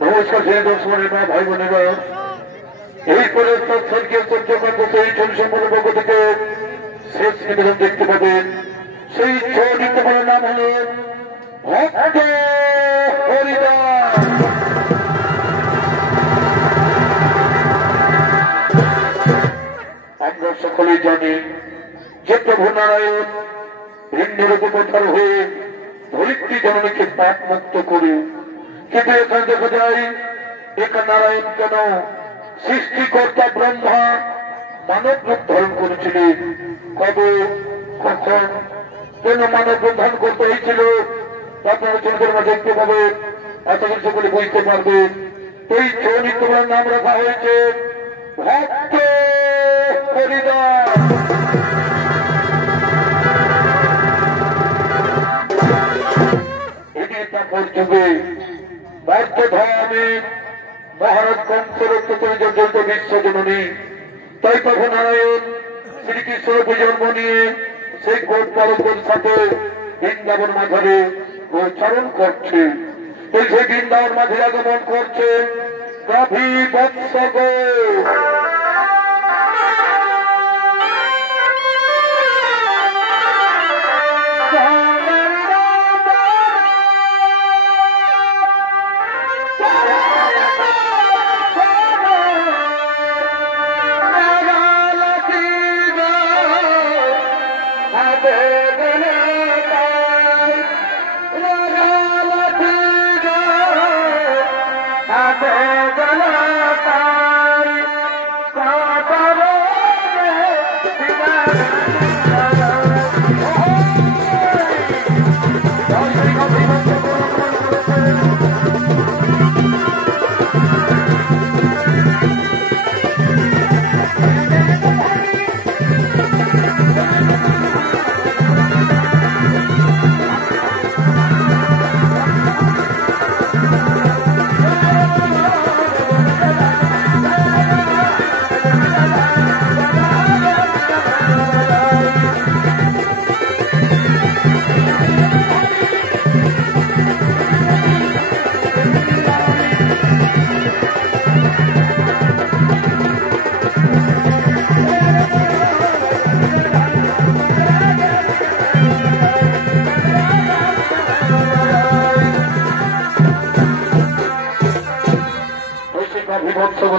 নমস্কার সেই দর্শকের মা ভাই বোনেরা, এই পরিস্থিতি স্বর্গীয় চন্দ্রকান্ত সেই সম্পূর্ণ পক্ষ থেকে শেষ নিবেদন দেখতে পাবেন। সেই চরিত্রের নাম হল ভক্ত হরিদাস। আমরা সকলেই জানি যে প্রভু নারায়ণ ভিন্নের উপকথার হয়ে ধরিত্রী জননীকে পাপ মুক্ত করে, কিন্তু এখানে দেখা যায় এখানে নারায়ণ কেন সৃষ্টিকর্তা ব্রহ্মা মানব রূপ ধারণ করেছিলেন, কবে কখন কেন মানব রূপ ধারণ করতে হয়েছিল আপনারা চরিত্রের মাঝে দেখতে পাবেন, আশা করি সকলে বুঝতে পারবেন। এই চরিত্রের নাম রাখা হয়েছে ভক্ত হরিদাস। এটি তারপর যুগে বার্ধধামে মহারাজ কংসের অত্যাচারে জর্জরিত বিশ্বজননী, তাই প্রভু নারায়ণ শ্রীকৃষ্ণ জন্ম নিয়ে সেই গোপ পালকদের সাথে বৃন্দাবন মাঝারে গোচারণ করছে। সেই বৃন্দাবন মাঝে আগমন করছে গাভী বৎস গো।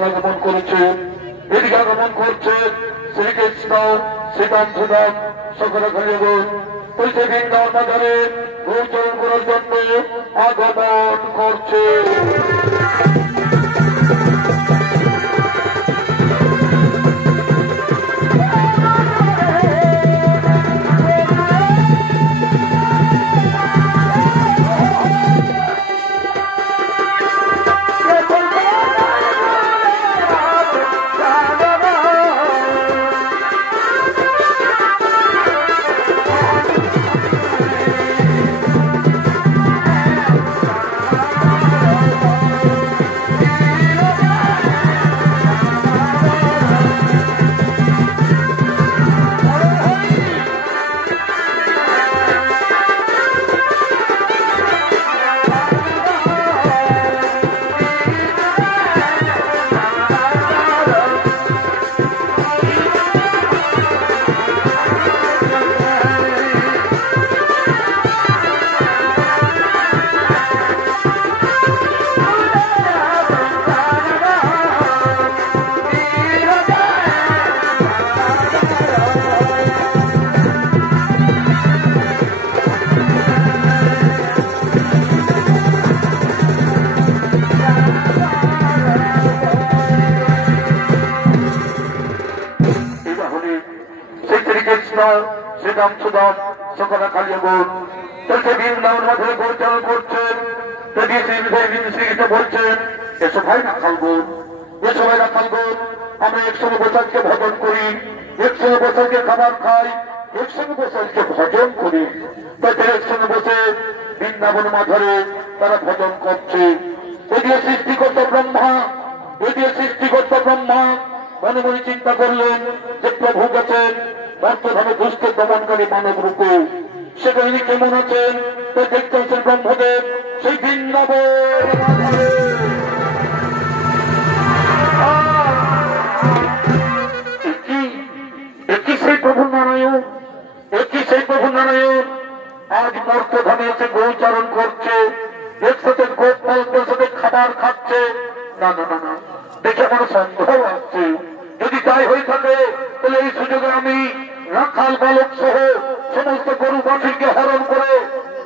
আগমন করেছে, এদিকে আগমন করছে শ্রীকৃষ্ণ শ্রীকান্তধাম সকলে খালিগণ। ওই সেই বৃন্দাবন বাজারে গোচরণ করার জন্য আগমন করছে। শ্রীরামসুদাম সকলে কালিয়াগণ বৃন্দাবন মাঝে গোচরণ করছেন। শ্রীকৃষ্ণ বলছেন, এসো ভাই রাখালগণ, এসো ভাই রাখালগণ, আমরা একসঙ্গে বসাজকে ভজন করি, একসঙ্গে বসাজকে খাবার খাই, একসঙ্গে বসাজকে ভজন করি। তাদের একসঙ্গে বসে বৃন্দাবন মাঝারে তারা ভজন করছে। এদিকে সৃষ্টিকর্তা ব্রহ্মা, এদিকে সৃষ্টিকর্তা ব্রহ্মা মনে মনে চিন্তা করলেন যে প্রভু গেছেন বর্তমানে দুষ্ট দমনকারী মানব রূপে, সেখানে কেমন আছেন দেখতে হচ্ছেন ব্রহ্মদেব সেই বৃন্দাবন। গোচারণ করছে, একসাথে গোপালদের সাথে খাবার খাচ্ছে। না না না না, দেখে আমার সন্দেহ আসছে। যদি তাই হয়ে থাকে তাহলে এই সুযোগে আমি রাখাল বালক সহ সমস্ত গরু বাছুরকে হরণ করে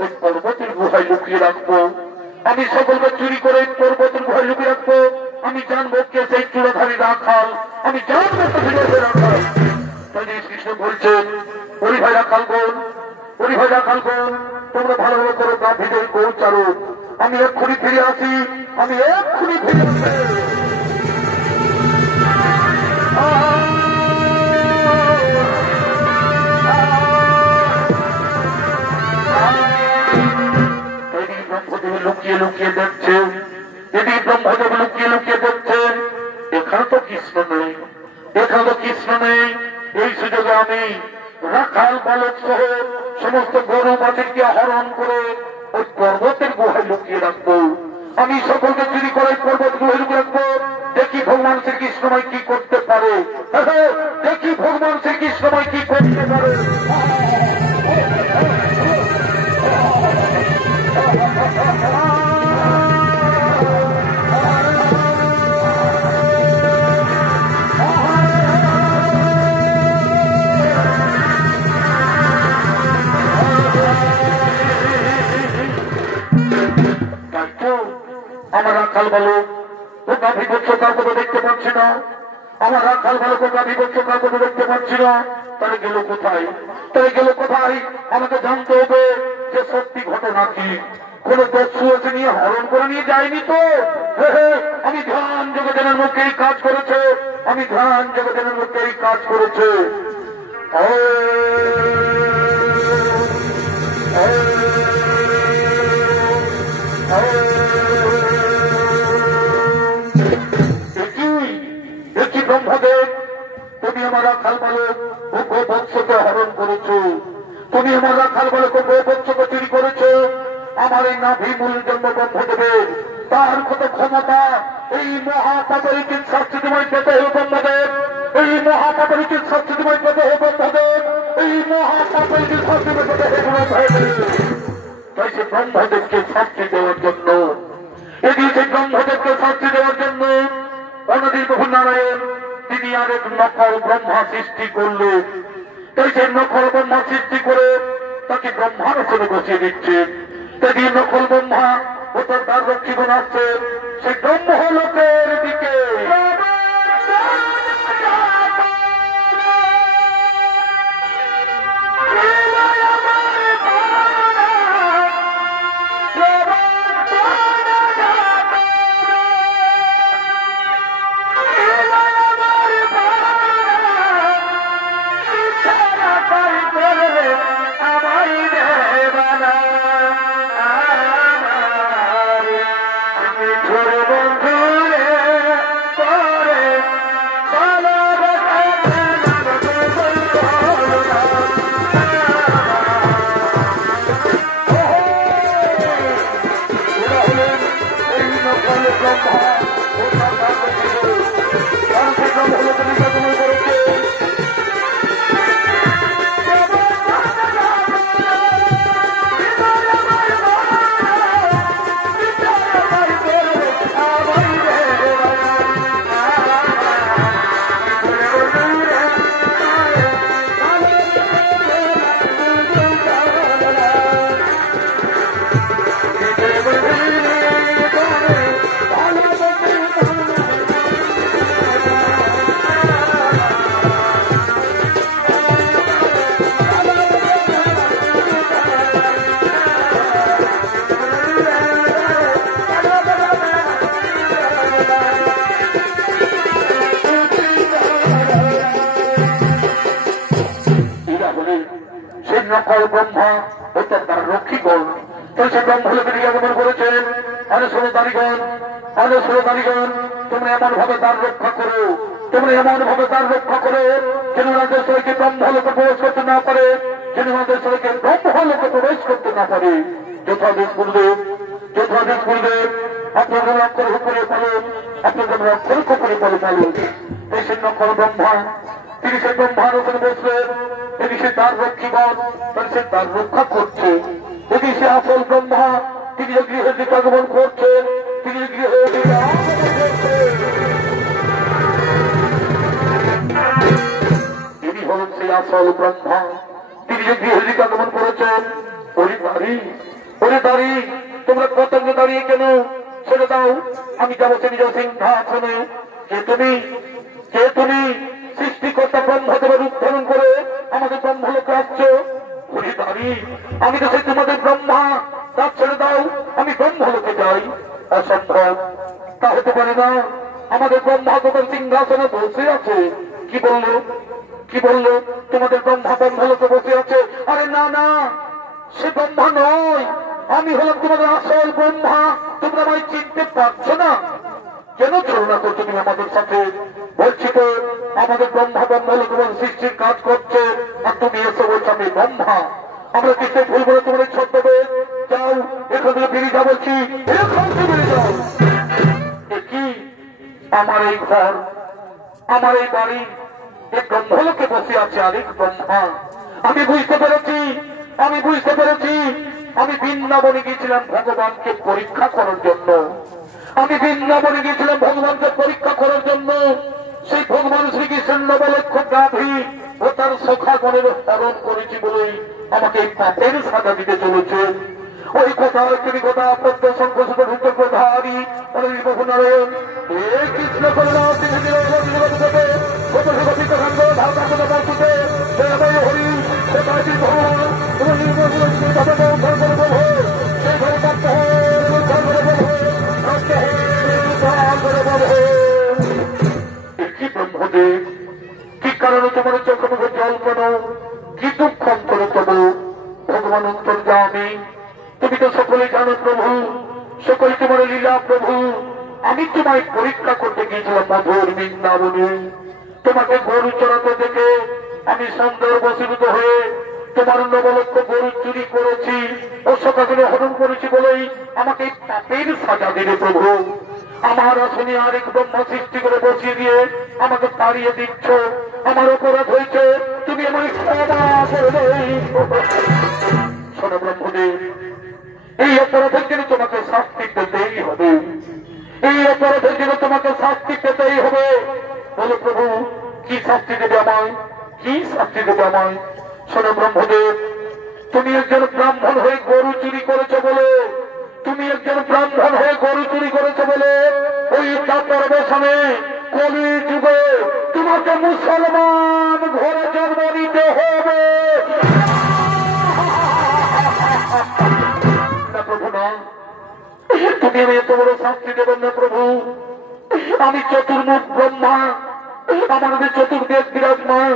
ওই পর্বতের গুহায় লুকিয়ে রাখবো। আমি সকলকে চুরি করে পর্বতের গুহায় লুকিয়ে রাখবো। আমি জানবো কে সেই চূড়াধারী রাখাল, আমি জানবো রাখাল। কৃষ্ণ বলছেন, ওরি ভাই রাখালগণ, ওরি ভাই রাখালগণ, তোমরা ভালো ভালো করো গাভীদের গোচারণ। আমি এক্ষুনি ফিরে আসি, আমি এক্ষুনি ফিরে আসি। লুকিয়ে লুকিয়ে দেখছেন, যদি ব্রহ্মদেব লুকিয়ে লুকিয়ে দেখছেন, এখানে তো কৃষ্ণ নেই, এখানে তো কৃষ্ণ নেই। এই সুযোগে আমি রাখাল বালক সহ সমস্ত গরু বাছুরকে হরণ করে ওই পর্বতের গুহায় লুকিয়ে রাখবো। আমি সকলকে চুরি করে পর্বত গুহায় লুকিয়ে রাখবো। দেখি ভগবান শ্রীকৃষ্ণময় কি করতে পারে, দেখি ভগবান শ্রীকৃষ্ণময় কি করতে পারে। আমার রাখাল বালক ও গাভী বচ্চ কাউকে তো দেখতে পাচ্ছি না, আমার রাখাল বালক ও গাভী বচ্চ কাউকে তো দেখতে পাচ্ছি না। তাহলে গেল কোথায়, তাহলে গেল কোথায়? আমাকে জানতে হবে যে সত্যি ঘটনা কি। কোন দস্যু এসে নিয়ে হরণ করে নিয়ে যায়নি তো? আমি ধ্যান জগতের মুখে এই কাজ করেছে, আমি ধ্যান জগতের মুখে এই কাজ করেছে। ব্রহ্মদেব, তুমি আমার রাখাল বালক ও গোবৎসকে হরণ করেছো, তুমি আমার রাখাল বালক ও গোবৎসকে চুরি করেছো। আমার এই নাভি মূল জন্ম ব্রহ্মদেবের, তার কত ক্ষমতা! এই মহাপাতরিকের শাস্তি তোমায় পেতে হবে ব্রহ্মদেব, এই মহাপাতরিকের শাস্তি তোমায় পেতে হবে ব্রহ্মদেব, এই মহাপাতরিকের শাস্তি পেতে হবে ব্রহ্মদেব। তাই সে ব্রহ্মদেবকে শাস্তি দেওয়ার জন্য, এদিকে ব্রহ্মদেবকে শাস্তি দেওয়ার জন্য অন্যদিন প্রভু নারায়ণ তিনি আরেক নকল ব্রহ্মা সৃষ্টি করলেন। তাই সেই নকল ব্রহ্মা সৃষ্টি করে তাকে ব্রহ্মার উপরে বসিয়ে দিচ্ছেন। তাই নকল ব্রহ্মা ও তার রক্ষীগণ আসছেন সেই ব্রহ্ম লোকের দিকে। নকল ব্রহ্মা অর্থাৎ তার রক্ষীগণ। তো সে ব্রহ্মলোকে নিয়ে আগমন করেছেন। অনুসরণকারীগণ, অনুসরণকারীগণ, তোমরা এমন ভাবে তার রক্ষা করো, তোমরা এমন ভাবে তার রক্ষা করো যেন ওনাদের সবাইকে ব্রহ্মলোকে প্রবেশ করতে না পারে, যেন ওনাদের সবাইকে ব্রহ্মলোকে প্রবেশ করতে না পারে। যথাদেশ গুরুদেব, যথাদেশ গুরুদেব, আপনাদের অক্ষর উপরে পালন, আপনাদের অক্ষর উপরে বলে পালন। এই সে নকল ব্রহ্মা, তিনি সে ব্রহ্মার ওখানে বসলেন, তিনি সে তার রক্ষীগণ, সে তার রক্ষা করছে। যদি সে আসল ব্রহ্মা, তিনি যে গৃহে দিকে আগমন করছেন, তিনি গৃহে দিকে আগমন করছেন, তিনি হলেন সেই আসল ব্রহ্মা, তিনি যে গৃহে দিকে আগমন করেছেন। ওরে দাঁড়ি, তোমরা পতঙ্গ দাঁড়িয়ে কেন? ছেড়ে দাও, আমি যাবো সে নিজ সিংহাসনে। কে তুমি সৃষ্টিকর্তা ব্রহ্মদেবের উত্থান করে আমাদের ব্রহ্মলোকে আসছো? ওরে দাঁড়ি, আমি তো সেই তোমাদের ব্রহ্মা, তা ছেড়ে দাও, আমি ব্রহ্মলোকে যাই। অসম্ভব, তা হতে পারে না। আমাদের ব্রহ্মা তোমার সিংহাসনে বসে আছে। কি বললো? তোমাদের ব্রহ্মা ব্রহ্মলোকে বসে আছে? আরে না না, সে ব্রহ্মা নয়, আমি হলাম তোমাদের আসল ব্রহ্মা। তোমরা আমায় চিনতে পারছো না? কেন তুলনা করছো তুমি আমাদের সাথে? বলছি তো আমাদের ব্রহ্মা ব্রহ্মলোকে সৃষ্টির কাজ করছে, আর তুমি এসে বলছো আমি ব্রহ্মা। আমরা কিছু ভুল বলে তোমার ছদ্মবে যাও, এখান থেকে বেরিয়ে যা বলছি, এখান থেকে বেরিয়ে যাও। কি আমার এই ঘর, আমার এই বাড়ি, এই ব্রহ্মলোকে বসে আছে আরেক ব্রহ্মা। আমি বুঝতে পেরেছি। আমি বৃন্দাবনে গিয়েছিলাম ভগবানকে পরীক্ষা করার জন্য। সেই ভগবান শ্রীকৃষ্ণ নবলক্ষ গাভী ও তার সখাগণের হরণ করেছি বলেই আমাকে এই পাপের সাজা দিতে চলেছে। ওই কথা তিনি কথা পদ্ম সংঘোষিত প্রধানী বহুনারায়ণ হে কৃষ্ণ করুণা হরি কি ব্রহ্মদেব, কি কারণে তোমার চোখ মুখে জল কেন? কি দুঃখ অন্তরে তবু? ভগবান অন্তর্যামী, তুমি তো সকলে জানো প্রভু, সকলে তোমার লীলা প্রভু। আমি তোমায় পরীক্ষা করতে গিয়েছিলাম মধুর বৃন্দাবনে। তোমাকে গরু চড়াতে দেখে আমি সুন্দর বশীভূত হয়ে তোমার নবলক্ষ গরু চুরি করেছি ও সকালে হরণ করেছি বলেই আমাকে পাপের সাজা দিলে প্রভু। আমার আসনে আরেক ব্রহ্মা সৃষ্টি করে বসিয়ে দিয়ে আমাকে তাড়িয়ে দিচ্ছ। আমার অপরাধ হয়েছে, তুমি আমায় ক্ষমা করবে। শোনো ব্রহ্মদেব, এই অপরাধের জন্য তোমাকে শাস্তি পেতেই হবে। বলো প্রভু, কি শাস্তি দেবে আমায়? শোনো ব্রহ্মদেব, তুমি একজন ব্রাহ্মণ হয়ে গরু চুরি করেছো বলে ওই তাপর বসনে কলি যুগে তোমাকে মুসলমান ঘরে জন্ম নিতে হবে। না প্রভু না, তুমি আমি এত বড় শাস্তি দেবেন না প্রভু। আমি চতুর্মুখ ব্রহ্মা, আমাদের চতুর্বেদ বিরাজমান,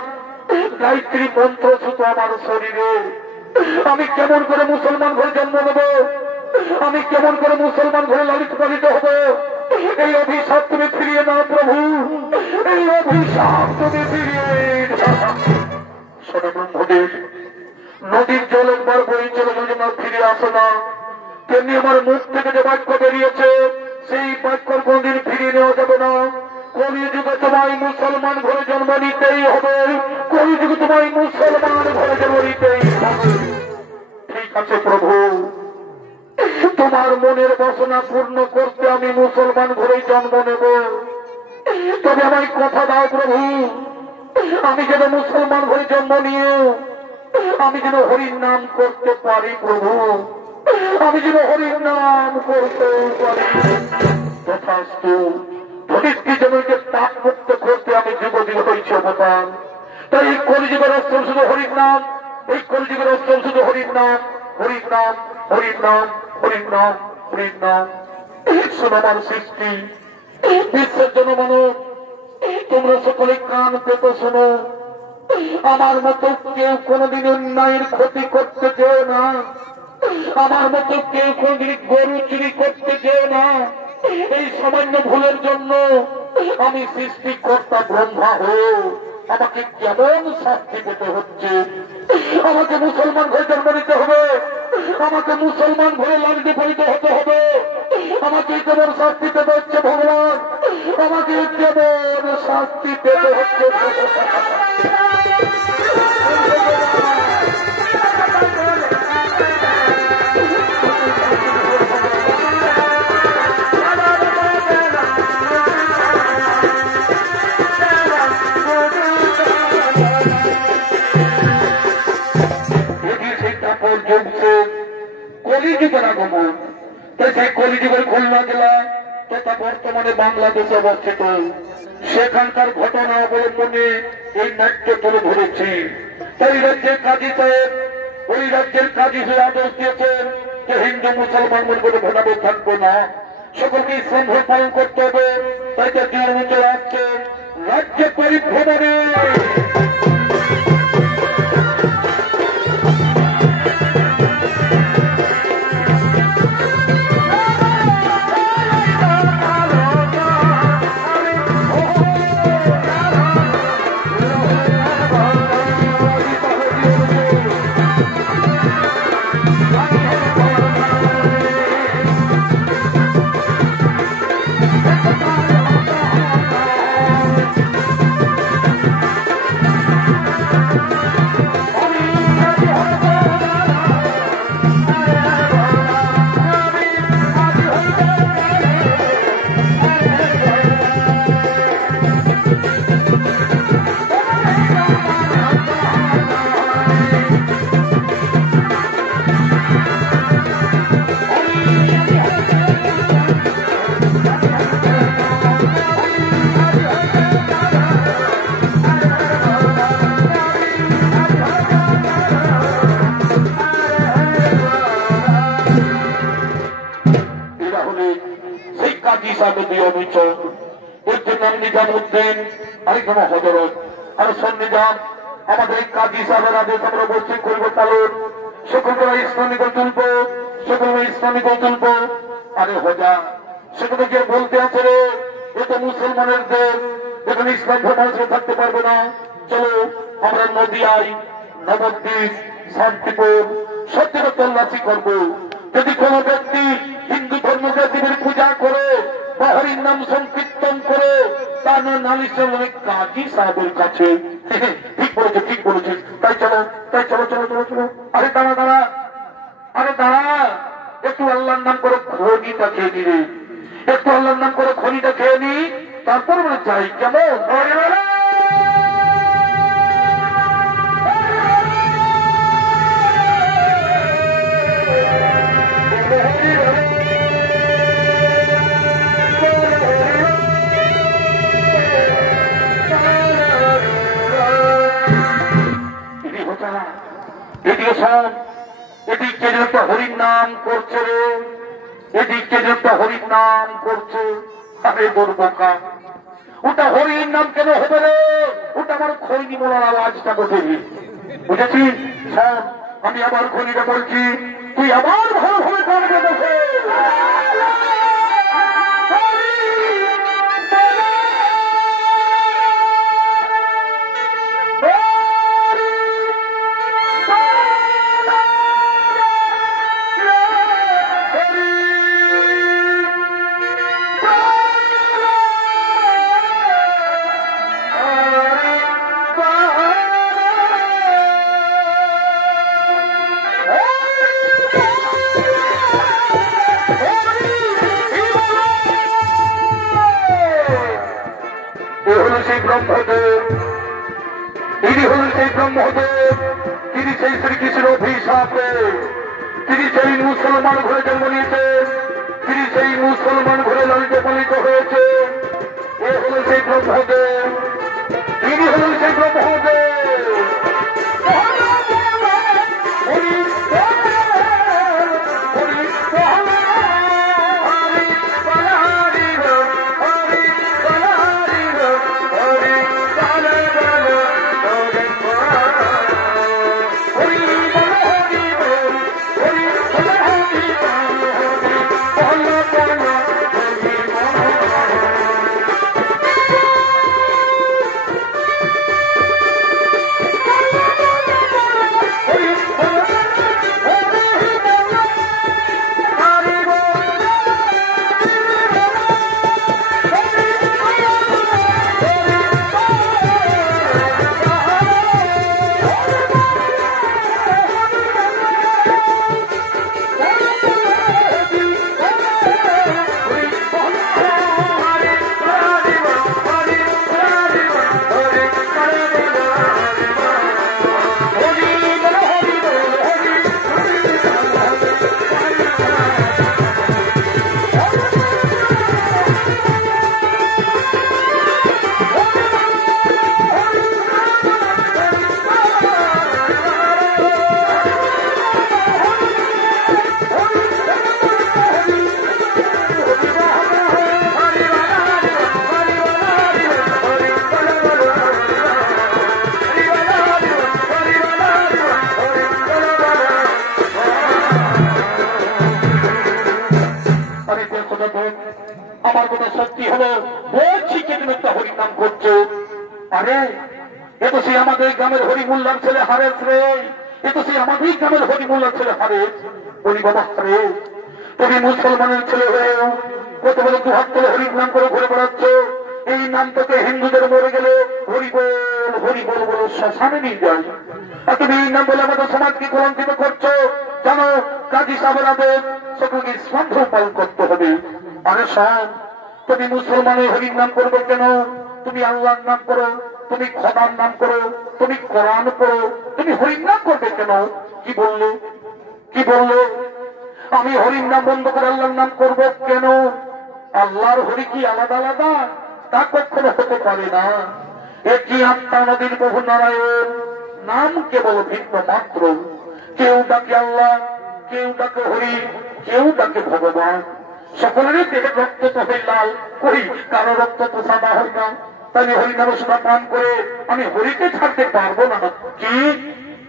গায়ত্রী মন্ত্র শুধু আমার শরীরে। আমি কেমন করে মুসলমান ঘরে জন্ম নেব? আমি কেমন করে মুসলমান ঘরে লালিত পালিত হব? এই অভিশাপ তুমি ফিরিয়ে নাও প্রভু, এই অভিশাপ তুমি ফিরিয়ে নাও। শোনো ব্রহ্মদেব, নদীর জল একবার বই চলে যদি না ফিরে আসে না, তেমনি আমার মুখ থেকে যে বাক্য বেরিয়েছে সেই বাক্যর কোনদিন ফিরিয়ে নেওয়া যাবে না। কলিযুগে তোমায় মুসলমান ঘরে জন্ম নিতেই হবে, কলিযুগে তোমায় মুসলমান ঘরে জন্ম নিতেই হবে। ঠিক আছে প্রভু, তোমার মনের বাসনা পূর্ণ করতে আমি মুসলমান ঘরেই জন্ম নেব। তবে আমায় কথা দাও প্রভু, আমি যেন মুসলমান ঘরে জন্ম নিয়ে আমি যেন হরির নাম করতে পারি প্রভু, আমি যেন হরির নাম করতে পারি। তথাস্তু। ধরিত্রী জনকে পাপ মুক্ত করতে আমি যুবদী হয়েছি অবতার। তাই এই কলিযুগের অস্ত্র শুধু হরির নাম, এই কলিযুগের অস্ত্র শুধু হরির নাম, হরির নাম, হরির নাম, হরির নাম, হরির নাম। শোনো আমার সৃষ্টি, বিশ্বের জন্য মানব, তোমরা সকলে কান পেতে শোনো। আমার মতো কেউ কোনদিন অন্যায়ের ক্ষতি করতে যেও না, আমার মতো কেউ কোনদিন গরু চুরি করতে যেও না। এই সামান্য ভুলের জন্য আমি সৃষ্টিকর্তা ব্রহ্মা হয়ে আমাকে কেমন শাস্তি পেতে হচ্ছে? আমাকে মুসলমান ঘরে জন্ম নিতে হবে, আমাকে মুসলমান ঘরে লালিত পালিত হতে হবে। আমাকে কেমন শাস্তি পেতে হচ্ছে ভগবান, আমাকে কেমন শাস্তি পেতে হচ্ছে। কলিযুগের আগমন। তাই সেই কলিযুগের খুলনা জেলা তথা বর্তমানে বাংলাদেশে অবস্থিত সেখানকার ঘটনা অবলম্বনে এই নাট্য তুলে ধরেছি। তাই রাজ্যের কাজী সাহেব ওই রাজ্যের কাজী হয়ে আদেশ দিয়েছেন যে হিন্দু মুসলমান বলে ভেদাভেদ থাকবে না, সকলকে ইসলাম ধর্ম পালন করতে হবে। তাই তো দিন চলে আসছে রাজ্য পরিভ্রমণে। নিজামুদ্দিন আরেকজন হজরত আর সন্নিধান আমাদের কাজী সাহেবের আদেশ আমরা বলছি করব পালন। সকলকে ইসলামিক তুলব, সকলকে ইসলামিক তুলব। আরে হজা সেখানে গিয়ে বলতে আছে রে এটা মুসলমানের দেশ, এখানে ইসলাম ধর্ম থাকতে পারবে না। চলো আমরা নদিয়ায়, নবদ্বীপ, শান্তিপুর সত্যের তল্লাশি করবো। যদি কোন ব্যক্তি হিন্দু ধর্মকে দেবীর পূজা করে বা হরির নাম সংকীর্তন করে তার নালিশ কাজী সাহেবের কাছে। ঠিক বলেছে, ঠিক বলেছে। তাই চলো, তাই চলো চলো চলো চলো। আরে দাঁড়া দাঁড়া, আরে দাঁড়া, একটু আল্লাহর নাম করে খনিটা খেয়ে নি রে, একটু আল্লাহর নাম করে খনিটা খেয়ে নি, তারপর আমরা যাই। কেমন এদিকে একটা হরির নাম করছে রে, এদিকে একটা হরির নাম করছে। আরে দুর্বোকা, ওটা হরির নাম কেন হবে রে? ওটা আমার খৈনি বলার আওয়াজটা বোঝে। বুঝেছিস? শোন, আমি আবার খনিটা বলছি, তুই আবার ভালোভাবে কানবে বসে। তিনি সেই শ্রীকৃষ্ণের অভিশাপে, তিনি সেই মুসলমান ঘরে জন্ম নিয়েছেন, তিনি সেই মুসলমান ঘরে লালিত পালিত হয়েছে। এ হল সেই ব্রহ্মদেব, তিনি হলেন সেই ব্রহ্মদেব। তো সত্যি হলো, বলছি কে তুমি একটা হরিনাম করছো। আরে এ তো সেই আমাদের গ্রামের হরিমুল্লার ছেলে হারেস রে, এ তো সেই আমাদের গ্রামের হরিমুল্লার ছেলে হারেস। বলি বাবা হারেস, তুমি মুসলমানের ছেলে হয়েও কত বলে দু হাত করে হরির নাম করে ঘুরে বেড়াচ্ছ। এই নাম থেকে হিন্দুদের মরে গেলে হরিবল হরিবল বলে শ্মশানে নিয়ে যায়, আর তুমি এই নাম বলে আমাদের সমাজকে কলঙ্কিত করছো। জানো কাজী সাহেবের আদেশ সকলকে ইসলাম ধর্ম পালন করতে হবে। আরে শোন, তুমি মুসলমানের হরির নাম করবে কেন? তুমি আল্লাহর নাম করো, তুমি খোদার নাম করো, তুমি কোরআন পড়ো, তুমি হরির নাম করবে কেন? কি বললে কি বললে? আমি হরির নাম বন্ধ করে আল্লাহর নাম করব কেন? আল্লাহর হরি কি আলাদা আলাদা? তা কখনো হতে পারে না। একই আত্মা নদীর প্রভু নারায়ণ, নাম কেবল ভিন্ন মাত্র। কেউ ডাকে আল্লাহ, কেউ ডাকে হরি, কেউ ডাকে ভগবান। সকলেরই দেহে রক্ত তো হয় লাল, কই কারো রক্ত তো সাদা হয় না। তাই হরিনাম সোনা পান করে আমি হরিকে ছাড়তে পারবো না। কি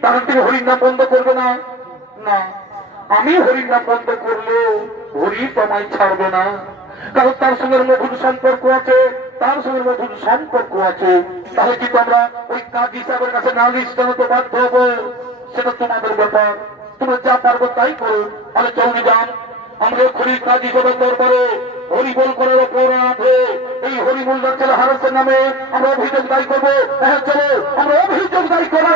তাহলে তুমি হরির নাম বন্ধ করবে না? না, আমি হরির নাম বন্ধ করলে হরি তোমায় ছাড়বে না, কারণ তার সঙ্গে মধুর সম্পর্ক আছে, তার সঙ্গে মধুর সম্পর্ক আছে। তাহলে কি তোমরা ওই কাজী সাহেবের কাছে নালিশ জানাতে বাধ্য হবো? সেটা তোমাদের ব্যাপার, তোমরা যা পারবো তাই করো। তাহলে চলনি যান, আমরা খুবই কাজী সাহেবের দরবারে হরিবল করার অপরাধে এই হরিমুল্লার ছেলে হারেসের নামে আমরা অভিযোগ দায়ী করবো। হ্যাঁ চলো আমরা অভিযোগ দায়ী করবো।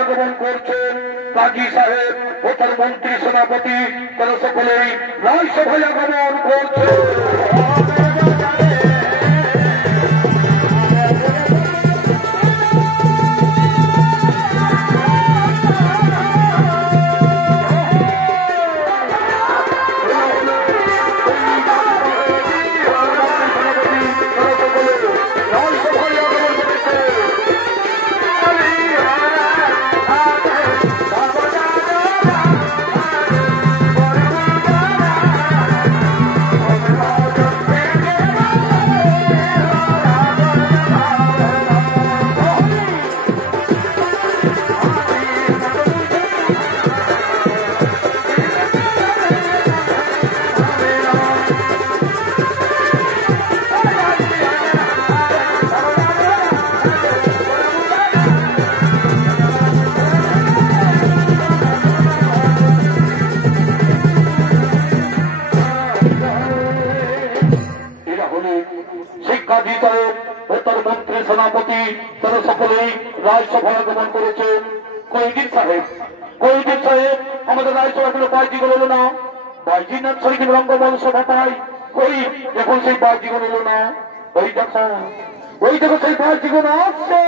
আগমন করছেন কাজী সাহেব ও তার মন্ত্রী সেনাপতি, তারা সকলেই রাজসভায় আগমন করছে। সেনাপতি তারা সকলেই রাজসভায় আগমন করেছেন। কয়েকদিন সাহেব আমাদের রাজসভাগুলো বাইজিগুলো এলো না, বাইজি না ছড়ি কিন্তু রঙ্গমল সভা পাই, কই এখন সেই বাইজিগুলো এলো না। ওই দেখো সেই বাইজিগুলো আসছে।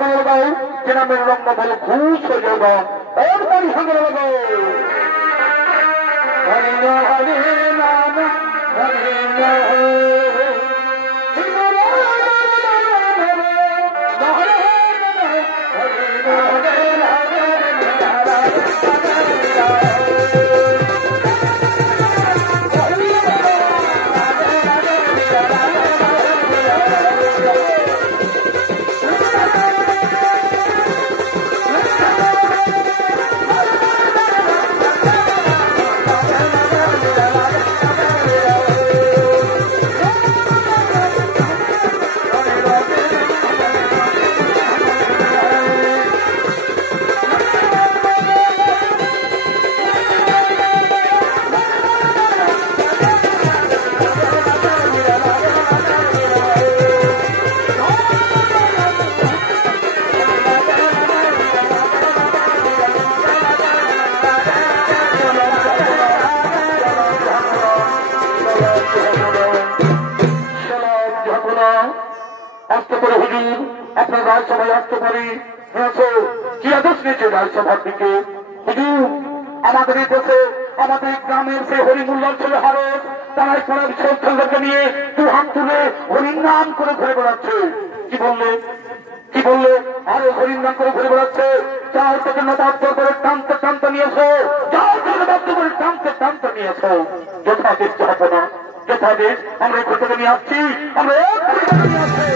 গান লাগাও, যে নামের রঙ্গ বল খুশ হয়ে যাও, ওর বাড়ি ভাঙে লাগাও। হরে হরে নাম হরে আসতে পারে হুজুর, আপনার রাজসভায় আসতে পারি। কি আদেশ নিয়েছে রাজসভার দিকে? হুজুর, আমাদের এই দেশে আমাদের গ্রামের সে হরিমুল্লার ছেলে হারস, তারাই পাড়ার ছেলেদেরকে নিয়ে দু হাত তুলে হরির নাম করে ঘুরে বেড়াচ্ছে। কি বললে? কি বললে? আরে হরির নাম করে ঘুরে বেড়াচ্ছে। যাও তাকে নবাদ্য করে টানতে টানতে নিয়েছো, যাও তাকে নবাদ্য করে টানতে টানতে নিয়েছো। যথাদেশ যাবো না, যথাদেশ আমরা ঘুরে থেকে নিয়ে আসছি, আমরা নিয়ে আসছি।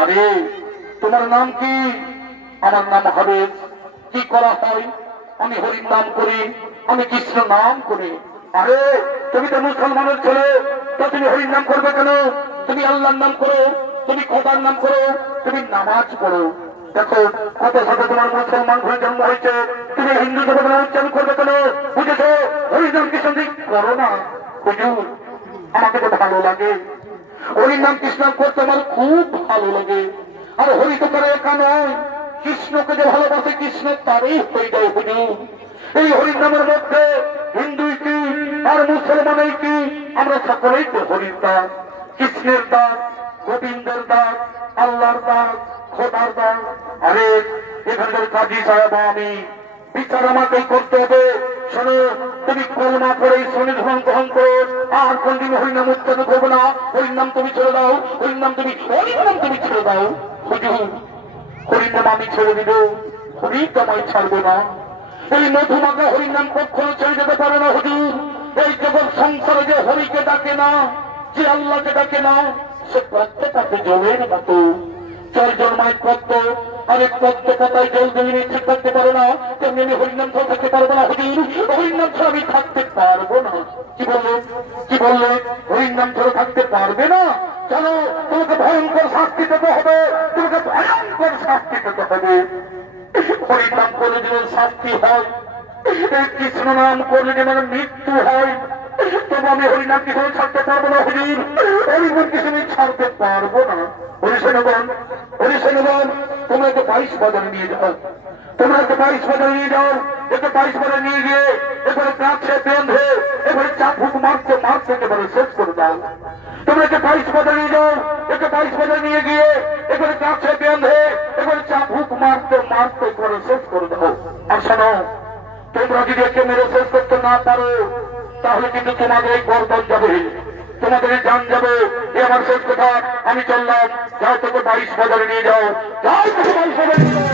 আরে তোমার নাম কি? আমার নাম হাবেজ। কি করা হয়? আমি হরির নাম করি, আমি কৃষ্ণ নাম করি। আরে তুমি তো মুসলমানের ছেলে, তো তুমি হরির নাম করবে কেন? তুমি আল্লাহর নাম করো, তুমি খোদার নাম করো, তুমি নামাজ পড়ো। দেখো কত সাথে তোমার মুসলমান ঘরে জন্ম হয়েছে, তুমি হিন্দু দেবতা উচ্চারণ করবে কেন? বুঝেছো? হরির নাম কৃষ্ণ করো না। হুজুর, আমাকে তো ভালো লাগে, হরির নাম কৃষ্ণ করতে আমার খুব ভালো লাগে। আর হরি তো করে একা নয়, কৃষ্ণকে যে ভালোবাসে কৃষ্ণ তারই হয়ে যায়। হুজুর, এই হরির নামের মধ্যে হিন্দুই কি আর মুসলমানই কি, আমরা সকলেই তো হরির দাস, কৃষ্ণের দাস, গোবিন্দের দাস, আল্লাহর দাস, খোদার দাস। আরে এখানকার কাজী সাহেব আমি বিচার আমাকেই করতে হবে। শোনো, তুমি কলমা করে শনিধন গ্রহণ করো, আর কোনদিন হরিনাম উচ্চারণ করবো না। হরিনাম তুমি ছেড়ে দাও, হরিনাম তুমি ছেড়ে দাও। হুজুর, হরিনাম আমি ছেড়ে দিব, হরি তোমায় ছাড়বো না। এই মধুমাখা হরিনাম কখনো ছেড়ে যেতে পারে না। হুজুর, এই জগৎ সংসারে যে হরিকে ডাকে না, যে আল্লাহকে ডাকে না, সে প্রত্যেকটা জলের মতো। জল জন্মায় পদ্ম, আরেক পদ্ম পাতায় জল দিয়ে ঠিক থাকতে পারে না, তেমনি আমি হরিনাম ছাড়া থাকতে পারবো না। হুজুর, হরিনাম ছাড়া আমি থাকতে পারবো না। কি বললে? কি বললে? হরিনাম ছাড়া থাকতে পারবে না? জানো, তোমাকে ভয়ঙ্কর শাস্তি পেতে হবে, তোমাকে ভয়ঙ্কর শাস্তি পেতে হবে। হরিনাম করলে যেমন শাস্তি হয়, এই কৃষ্ণ নাম করলে যেমন মৃত্যু হয়, তবু আমি হরিনাম কিছু ছাড়তে পারবো না। হুজুর, হরিনাম কিছু ছাড়তে পারবো না। হরিসেনগণ, তোমরা একে 22 বাজারে নিয়ে যাও, তোমরা একে 22 বাজারে নিয়ে যাও। একে 22 বাজারে নিয়ে গিয়ে এবারে কাছে বেঁধে এবারে চাপুক মারতে মারতে একেবারে শেষ করে দাও। তোমরা একে 22 বাজারে নিয়ে যাও, একে 22 বাজারে নিয়ে গিয়ে এবারে কাছে বেঁধে এবারে চাপুক মারতে মারতে একেবারে শেষ করে দাও। আর শোনো, তোমরা যদি একে মেরে শেষ করতে না পারো, তাহলে কিন্তু তোমাদের এই গর্দন যাবে, তোমাদের জান যাবে, এ আমার শেষ কথা। আমি চললাম, যাও তোকে 22 বাজারে নিয়ে যাও, যাও তোকে 22 বাজারে নিয়ে যাও।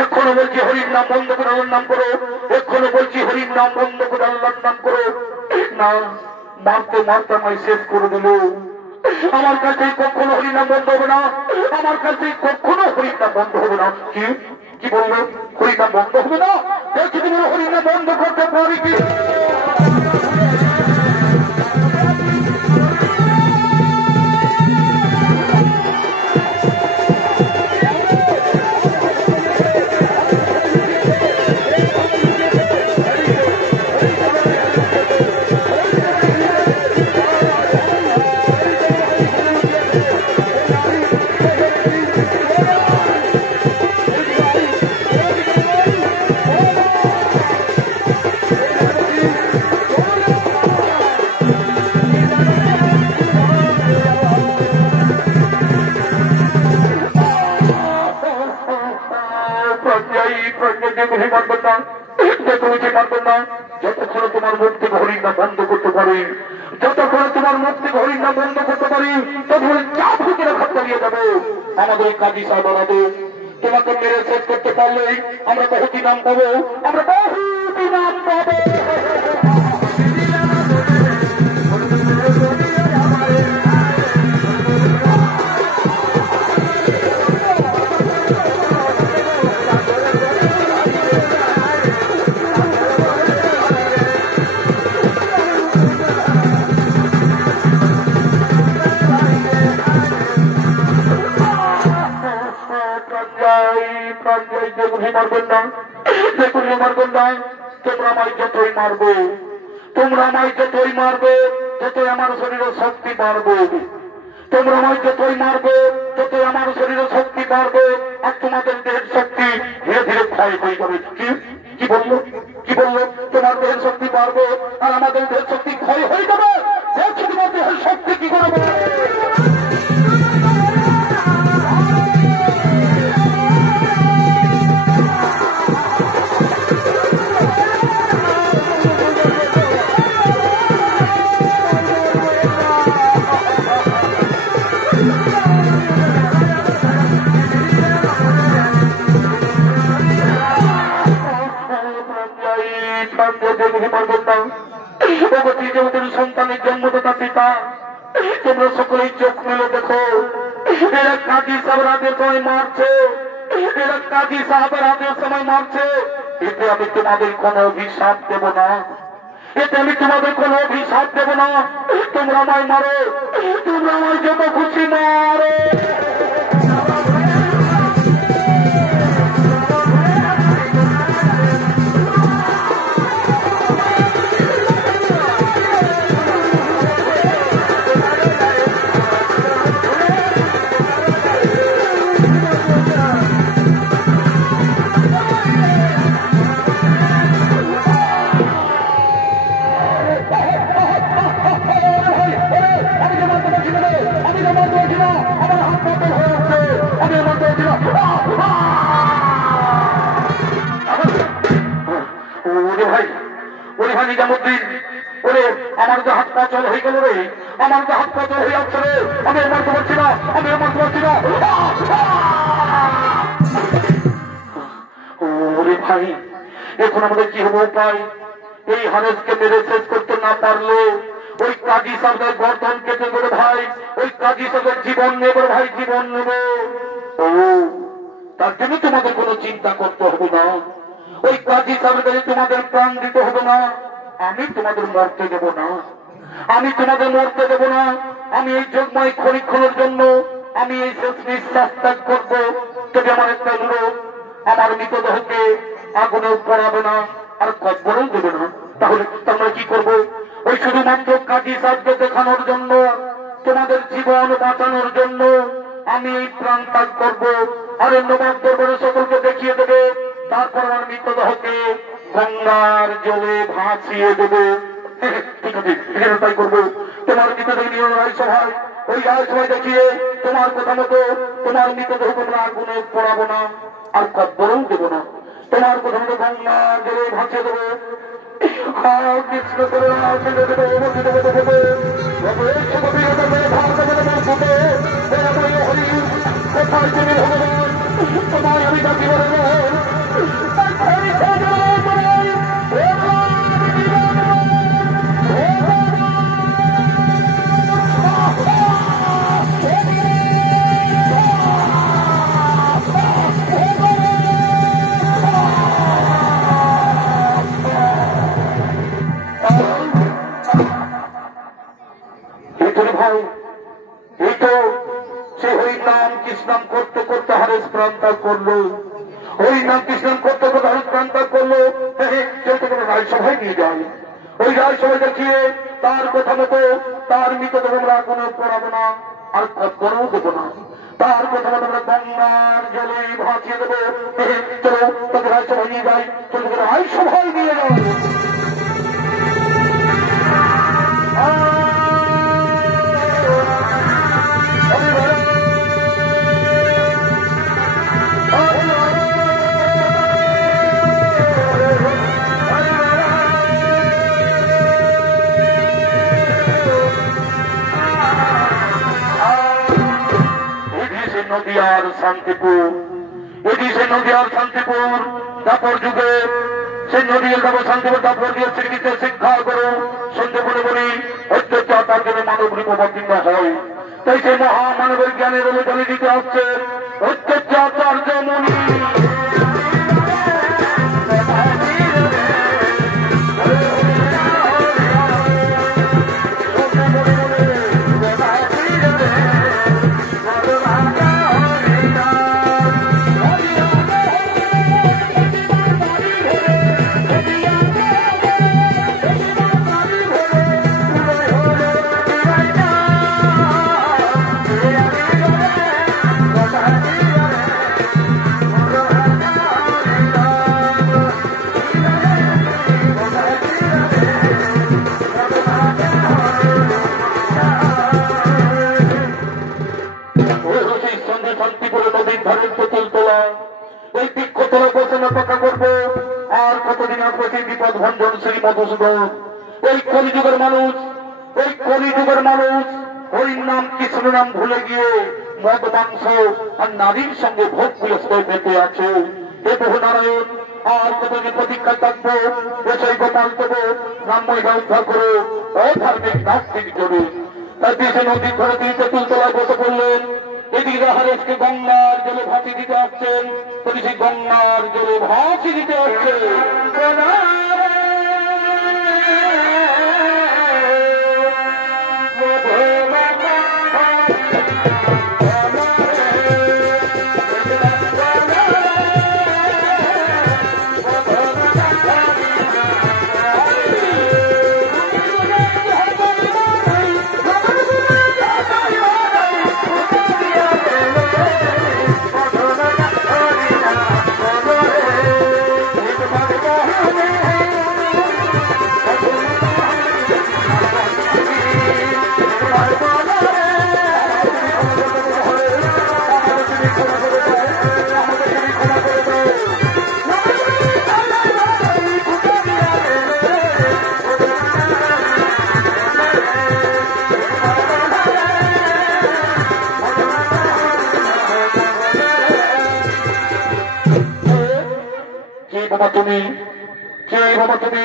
এখনো বলছি হরির নাম বন্ধ করে আল্লাহর নাম করো, এখনো বলছি হরির নাম বন্ধ করে আল্লাহর নাম করো। না, মারতে মারতে আমায় শেষ করে দিল। আমার কাছে কখনো হরির নাম বন্ধ হবে না, আমার কাছে কখনো হরির নাম বন্ধ হবে না। কি কি বললো? হরির নাম বন্ধ হবে না? দেখি তুমি হরির নাম বন্ধ করতে পারি কি? যতক্ষণ তোমার মুখ থেকে হরির নাম বন্ধ করতে পারি, যতক্ষণ তোমার মুখ থেকে হরির নাম বন্ধ করতে পারি, ততক্ষণ চাপ ভিতরে খাত চালিয়ে যাবো। আমাদের কাজী সাহেব তোমাকে মেরে শেষ করতে পারলেই আমরা বহুটি নাম পাবো, আমরা বহুটি নাম পাবো। তোমরা আমায় যতই মারবে, তোমরা আমায় যতই মারবে, ততই আমার শরীরে শক্তি বাড়বে। তোমরা আমায় যতই মারবে, ততই আমার শরীরে শক্তি বাড়বে, আর তোমাদের দেহের শক্তি ধীরে ধীরে ক্ষয় হয়ে যাবে। কি বললো? কি বললো? তোমার দেহের শক্তি বাড়বে আর আমাদের দেহের শক্তি ক্ষয় হয়ে যাবে। দেখছি তোমার দেহের শক্তি কি করবে। সন্তানের জন্মদাতা পিতা, তোমরা সকলেই চোখ মেলে দেখো, এরা কাজী সাহেবের সময় মারছে, এরা কাজী সাহেবের সময় মারছে। এতে আমি তোমাদের কোন অভিশাপ দেব না, এতে আমি তোমাদের কোন অভিশাপ দেব না। তোমরা আমায় মারো, তোমরা আমায় যত খুশি মারো। আমার যে হাত পা চল হয়ে গেল রে, আমার যে হাত পা চল হয়ে যাচ্ছে রে, আমি মারতে পারছি না, আমি মারতে পারছি না। ওরে ভাই, এখন আমাদের কি হবো উপায়? এই হারেসকে মেরে শেষ করতে না পারলে ওই কাজী সাহেবের গর্দন কেটে দেবে ভাই, ওই কাজী সাহেবের জীবন নেবে ভাই, জীবন নেবে। ও তার জন্য তোমাদের কোনো চিন্তা করতে হবে না। ওই কাজী সাহেবের কাছে তোমাদের প্রাণ দিতে হবে না, আমি তোমাদের মরতে দেব না, আমি তোমাদের মরতে দেব না। আমি এই যজ্ঞময় ক্ষণিক্ষণের জন্য আমি এই শেষ নিঃশ্বাস ত্যাগ করবো। তবে আমার একটা অনুরোধ, আমার মৃতদেহকে আগুনে পড়াবে না আর কবরেও দেবে না। তাহলে তোমরা কি করবো? ওই শুধুমাত্র কাজী সাহেবকে দেখানোর জন্য, তোমাদের জীবন বাঁচানোর জন্য আমি এই প্রাণ ত্যাগ করবো। আর নবাব দরবারে সকলকে দেখিয়ে দেবে, তারপর আমার মৃতদেহকে গঙ্গার জলে ভাসিয়ে দেবে। ঠিক আছে, তাই করবো। তোমার মৃতদেহ নিয়ে রাজসভায়, ওই রাজসভায় দেখিয়ে তোমার কথা মতো তোমার মৃতদেহ তোমরা আগুনে পড়াবো না আর কবরেও দেবো না। তোমার কথা মতো গঙ্গার জলে ভাসিয়ে দেবো। কৃষ্ণ করে কোথায় তুমি ভগবান, তোমায় আমি ডাকি ভগবান। ভাই, এই তো সে ওই নাম কৃষ্ণাম করতে করতে হারেস প্রাণ ত্যাগ করলো, ওই নাম কৃষ্ণাম করতে করতে হারেস প্রাণ ত্যাগ করলো। চলতে কোনো রাজসভায় নিয়ে যায়, ওই রাজসভায় দেখিয়ে তার কথা মতো তার মৃতদেহ আমরা কোনো পড়াবো না আর কবরেও দেবো না। তার কথা মতো আমরা গঙ্গার জলে ভাসিয়ে দেবো। চলো তাকে রাজসভায় নিয়ে যাই, চলতে কোনো রাজসভায় নিয়ে যাই। নদিয়ার শান্তিপুর, এটি সে নদিয়ার শান্তিপুর দাপর যুগে, সেই নদীর দাপর শান্তিপুর দাপর দিয়ে শ্রীকৃষ্ণের শিক্ষা করো। সন্ধে বলে বলি অত্যাচার তার জন্য মানব রূপবর্তীর্ণ হয়। তাই সেই মহামানবের জ্ঞানের অনুযায়ী দিতে হচ্ছে অত্যাচার মনি। আর কতদিন আসবে সেই বিপদ ভঞ্জন শ্রী মধুসূদন। ওই কলিযুগের মানুষ, ওই কলিযুগের মানুষ ওই নাম কৃষ্ণ নাম ভুলে গিয়ে মদ মাংস আর নারীর সঙ্গে ভোগ বিলাসিতায় মেতে আছে। হে প্রভু নারায়ণ, আর কতদিন প্রতীক্ষায় থাকবো? এসে গোপাল দেবো ব্রাহ্মণীরা উদ্ধার করো অধার্মিক নাস্তিক জড়ে। তাই দেশে নদীর ঘরে তিনি তেঁতুলতলায় বসে পড়লেন। এদিকে হারেসকে গঙ্গার জলে ভাসি দিতে আসছেন, তিনি সেই গঙ্গার জলে ভাসি দিতে আসছে। তুমি কে বাবা? তুমি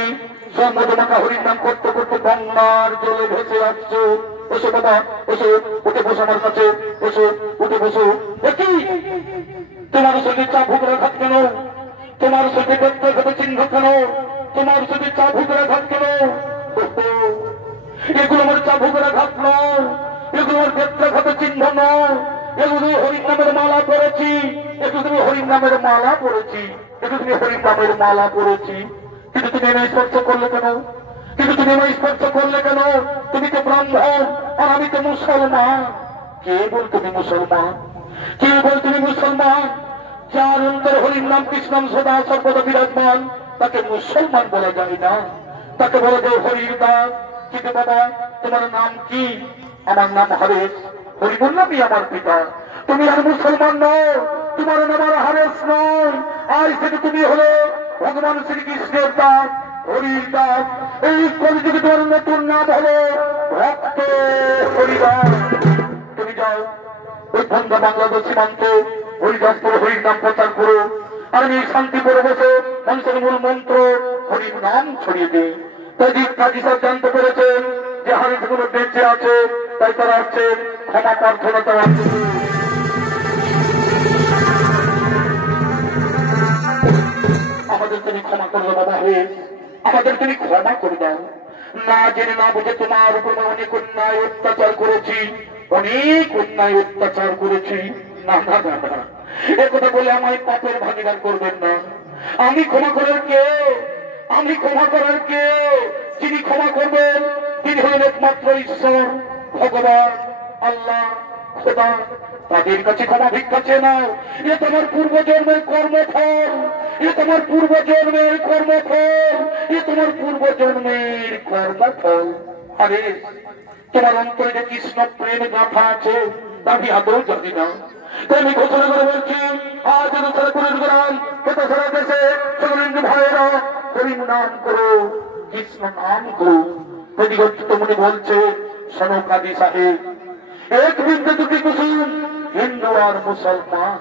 মধুমাখা হরির নাম করতে করতে গঙ্গার জলে ভেসে আসছো। এসো বাবা, এসো, উঠে বসো আমার কাছে, এসো, উঠে বসো। কি তোমার শরীরে চাপ ভুগরা খাত কেন? তোমার সাথে ব্যক্তিগত চিহ্ন কেন? তোমার সাথে চাবুকের আঘাত কেন? এগুলো আমার চাবুকের আঘাত নয়, এগুলো আমার ব্যক্তিগত চিহ্ন নয়, এগুলো হরিণ নামের মালা পড়েছি, একটু তুমি হরিণ নামের মালা পড়েছি, একটু তুমি হরিণ নামের মালা পড়েছি। কিন্তু তুমি এনে স্পর্শ করলে কেন? কিন্তু তুমি এনে স্পর্শ করলে কেন? তুমি তো ব্রাহ্মণ আর আমি তো মুসলমান। কে বল তুমি মুসলমান? কে বল তুমি মুসলমান? যার অন্তর হরিণ নাম কৃষ্ণ সদা সর্বদা বিরাজমান তাকে মুসলমান বলা যায় না, তাকে বলা যায় হরির দাস। কিন্তু বাবা তোমার নাম কি? আমার নাম হরেশ। হরি বললামই আমার পিতা। তুমি আর মুসলমান নও, তোমার নাম আর হরেশ নয়। আজ থেকে তুমি হলো ভগবান শ্রীকৃষ্ণের দাস, হরির দাস। এই কলিযুগে তোমার নতুন নাম হলো ভক্ত হরিদাস। তুমি যাও ওই বন্ধা বাংলাদেশ সীমান্তে হরিদাসপুর হরির নাম প্রচার করো, আর আমি শান্তিপুরে বসে মানুষের মূল মন্ত্র হরির নাম ছড়িয়ে দিই। কাজী সাহেব জানতে পেরেছেন যে হারিসগুলো বেঁচে আছে, তাই তারা হচ্ছে ক্ষমা প্রার্থনা তারা আমাদের তুমি ক্ষমা করে দাও বাবা হে, আমাদের তুমি ক্ষমা করে দাও। না জেনে না বুঝে তোমার উপর অনেক অন্যায় অত্যাচার করেছি, অনেক অন্যায় অত্যাচার করেছি। না না না না, একথা বলে আমায় পাপের ভাগিদার করবেন না। আমি ক্ষমা করার কে? আমি ক্ষমা করার কে? যিনি ক্ষমা করবেন তিনি হলেন একমাত্র ঈশ্বর, ভগবান, আল্লাহ, খোদা। তাদের কাছে ক্ষমা ভিক্ষা চেয়ে নাও। এ তোমার পূর্বজন্মের কর্মফল, এ তোমার পূর্বজন্মের কর্মফল, এ তোমার পূর্বজন্মের কর্মফল। আরে তোমার অন্তরে যে কৃষ্ণ প্রেম গাথা আছে তা আমি আদৌ জানি না। আমি ঘোষণা করে বলছি, আজ সারা কুড়িগ্রাম কোথা সারা দেশে সকল হিন্দু ভাইয়েরা হরিণ নাম করো, কৃষ্ণ নাম করো। প্রতিগঠিত মনে বলছে শোনো কাজী সাহেব, এক বিন্দু দুটি কুসুম হিন্দু আর মুসলমান,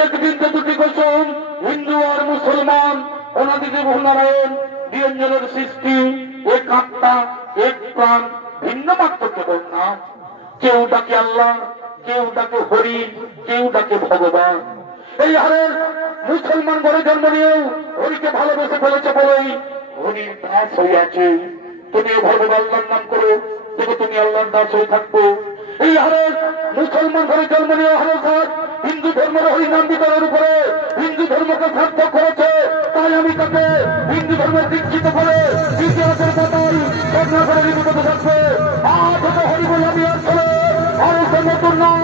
এক বিন্দু দুটি কুসুম হিন্দু আর মুসলমান। অনাদিকে বহুনারায়ণ নিরঞ্জনের সৃষ্টি, এক আত্মা, এক প্রাণ, ভিন্ন মাত্র কেবল নাম। কেউ ডাকে আল্লাহ, কেউ ডাকে হরি, কেউ ডাকে ভগবান। এই হারের মুসলমান ঘরে জন্ম নিয়েও হরিকে ভালোবেসে ফেলেছে বলেই হরির দাস হইয়াছে। তুমিও ভগবান আল্লাহর নাম করো, দেখো তুমি আল্লাহর দাস হয়ে থাকবো। এই হারের মুসলমান ঘরে জন্ম নিয়ে হারের সাথ হিন্দু ধর্মের হরিনাম বিতরণের উপরে হিন্দু ধর্মকে সার্থক করেছে, তাই আমি তাকে হিন্দু ধর্মের দীক্ষিত করে ইতিহাসের পাতায় ঘটনা করে নির্মিত থাকবে। আজ হরি বলে আমি আসলে নতুন নাম